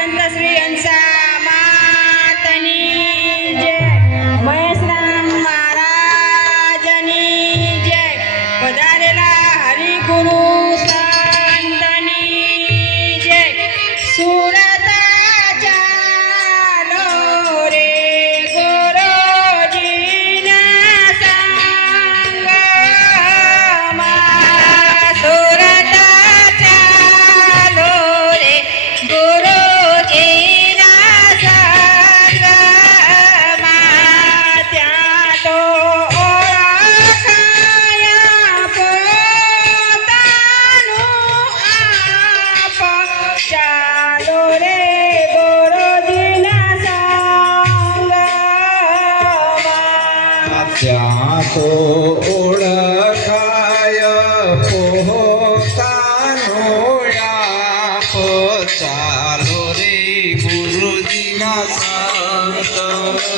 સંત શ્રી હંસા માતની જય, મહેશરામ મહારાજની જય, પધારેલા હરિગુરુ સંતની જય. સુરત ચાલો રે ગુરુજીના સંગમાં, સુરત ચાલો રે ગુરુજીના સંગમાં, ત્યાં તો ઓળખાયા પોતાનું આપ, ચાલો રે ગુરુજીના સંગમાં. ત્યાં તો ઓળખાય પોતાનો આપ, ચાલો રે ગુરુજીના સંગ.